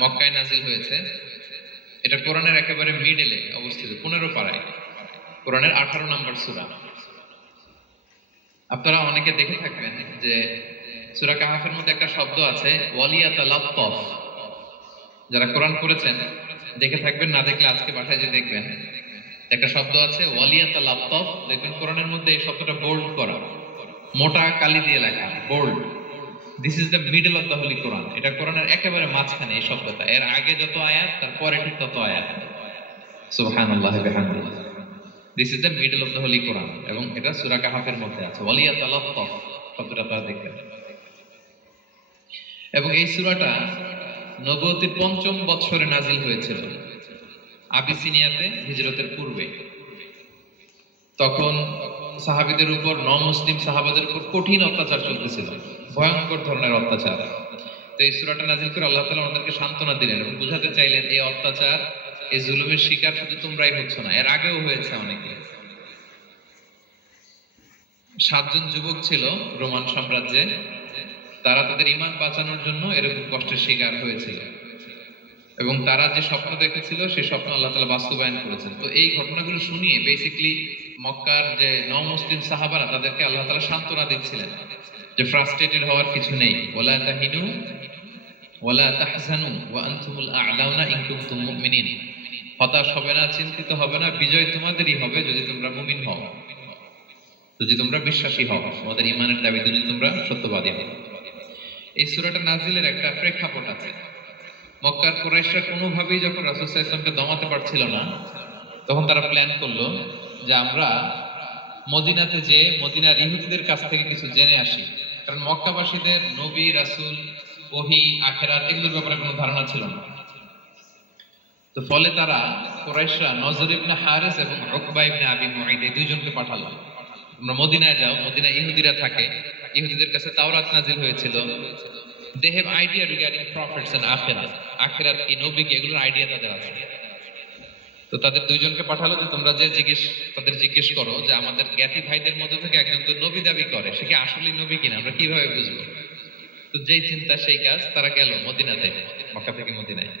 মক্কায় নাজিল হয়েছে। এটা কোরআনের একেবারে মিডলে অবস্থিত, 15 পারায়, কোরআনের 18 নম্বর সূরা। আপনারা অনেকে দেখে থাকবেন যে সূরা কাহাফের মধ্যে একটা শব্দ আছে ওয়ালিয়াতালাত্তাফ। যারা কোরআন পড়েছেন দেখে থাকবেন, না দেখলে আজকে বাসায় যে দেখবেন একটা শব্দ আছে ওয়ালিয়াতালাত্তাফ। দেখবেন কোরআনের মধ্যে এই শব্দটা বোল্ড করা, মোটা কালি দিয়ে লেখা, bold. This is the middle of the holy Quran. এটা কোরআনের একেবারে মাঝখানে এই শব্দটা। এর আগে যত আয়াত তার পরে ঠিক তত আয়াত। সুবহানাল্লাহি ওয়া বিহামদিহি। This is the middle of the holy Quran এবং এটা সূরা কাহাফের মধ্যে আছে। ওয়ালিয়াতালাত্তাফ শব্দটা আপনারা দেখবেন। এবং এই সূরাটা নবুয়তির ৫ম বৎসরে নাজিল হয়েছিল, আবিসিনিয়াতে, হিজরতের পূর্বে। তখন সাহাবীদের উপর, নমুসলিম সাহাবাদের উপর কঠিন অত্যাচার চলতেছিল, ভয়ঙ্কর ধরনের অত্যাচার। তো এই সূরাটা নাজিল করে আল্লাহ তাআলা আমাদেরকে সান্ত্বনা দিলেন এবং বুঝাতে চাইলেন এই অত্যাচার, এই জুলুমের শিকার শুধু তোমরাই হচ্ছ না, এর আগেও হয়েছে অনেকে। 7 জন যুবক ছিল রোমান সাম্রাজ্যে, তারা তাদের ঈমান বাঁচানোর জন্য এরকম কষ্টের শিকার হয়েছিল এবং তারা যে স্বপ্ন দেখেছিল সেই স্বপ্ন আল্লাহ তাআলা বাস্তবায়ন করেছেন। তো এই ঘটনাগুলো শুনিয়ে বেসিক্যালি মক্কার যে নও-মুসলিম সাহাবারা, তাদেরকে আল্লাহ তাআলা সান্ত্বনা দিচ্ছিলেন যে ফ্রাস্ট্রেটেড হওয়ার কিছু নেই। ওয়ালা তাহিনু ওয়ালা তাহজানু ওয়া আনতুমুল আ'লাউনা ইন কুনতুম মুমিনিন। হতাশ হবে না, চিন্তিত হবে না, বিজয় তোমাদেরই হবে যদি তোমরা মুমিন হও, যদি তোমরা বিশ্বাসী হও, তোমাদের ঈমানের দাবিতে যদি তোমরা সত্যবাদী হও। এই সূরাটা নাজিলের একটা প্রেক্ষাপট আছে। মক্কার কুরাইশরা কোনোভাবেই যখন রাসূল সাল্লাল্লাহু আলাইহি ওয়াসাল্লামকে দমাতে পারছিল না, তখন তারা প্ল্যান করলো যে আমরা মদিনাতে যে মদিনার ইহুদিদের কাছ থেকে কিছু জেনে আসি। কারণ মক্কাবাসীদের নবী, রাসূল, ওহী, আখিরাত এগুলোর ব্যাপারে কোনো ধারণা ছিল না। তো ফলে তারা কুরাইশরা নজর ইবনে হারিস এবং উকবা ইবনে আবি মুঈত এই দুইজনকে পাঠালো, তোমরা মদিনায় যাও, মদিনায় ইহুদিরা থাকে, ইহুদিদের কাছে তাওরাত নাজিল হয়েছিল। They have idea regarding prophets and akhirat. আখিরাত কি, নবী কি, এগুলোর আইডিয়া তাদের আছে। তো তাদের দুইজনকে পাঠালো যে তোমরা যে তাদের জিজ্ঞেস করো যে আমাদের জ্ঞাতি ভাইদের মধ্যে থেকে একজন তো নবী দাবি করে, সে কি আসলেই নবী কিনা, আমরা কিভাবে বুঝবো? তো যেই চিন্তা সেই কাজ, তারা গেল মদিনাতে, মক্কা থেকে মদিনায়,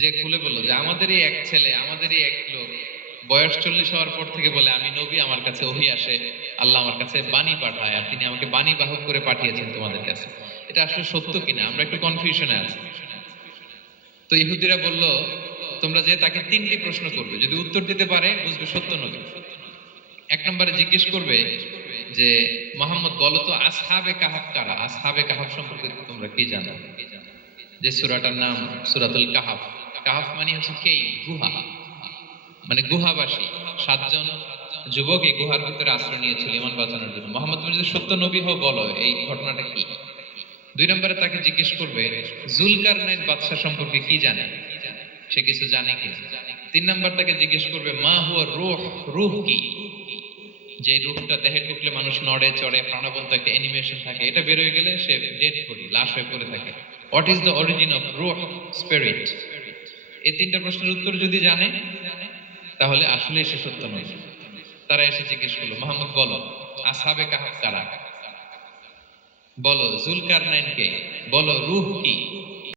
যে খুলে বললো যে আমাদেরই এক ছেলে, আমাদেরই এক লোক বয়স 40 হওয়ার পর থেকে বলে আমি নবী, আমার কাছে ওহী আসে, আল্লাহ আমার কাছে বাণী পাঠায়, আর তিনি আমাকে বাণী বাহক করে পাঠিয়েছেন তোমাদের কাছে। এটা আসলে সত্য কিনা, আমরা একটু কনফিউশনে আছি। তো ইহুদিরা বলল তোমরা যে তাকে 3টি প্রশ্ন করবে, যদি উত্তর দিতে পারে বুঝবে সত্য নবী। 1 নম্বরে জিজ্ঞেস করবে যে মুহাম্মদ বলো তো আসহাবে কাহাফ কারা, আসহাবে কাহাফ সম্পর্কে তোমরা কি জানো? যে সূরাটার নাম সূরাতুল কাহাফ। কাহাফ মানে হচ্ছে কেই, গুহা, মানে গুহাবাসী। 7 জন যুবক এই গুহার ভিতরে আশ্রয় নিয়েছিল ঈমান বাঁচানোর জন্য। মুহাম্মদ তুমি যদি সত্য নবী হও বলো এই ঘটনাটা কি। 2 নম্বরে তাকে জিজ্ঞেস করবে জুলকারনাইন বাদশা সম্পর্কে কি জানে, সে কিছু জানে কি। 3 নম্বর তাকে জিজ্ঞেস করবে মা হুয়া রূহ, রূহ কি, যে রূহটা দেহে ঢুকলে মানুষ নড়ে চড়ে, প্রাণবন্ত একটা অ্যানিমেশন থাকে, এটা বের হয়ে গেলে সে ডেড বডি, লাশ হয়ে পড়ে থাকে। What is the origin of রূহ, স্পিরিট। এই 3টা প্রশ্নের উত্তর যদি জানে তাহলে আসলে সে সত্য নয়। তারা এসে জিজ্ঞেস করলো মুহাম্মদ বলো আসহাবে কাহাফ কারা, বলো জুলকারনাইন কে, বলো রূহ কি।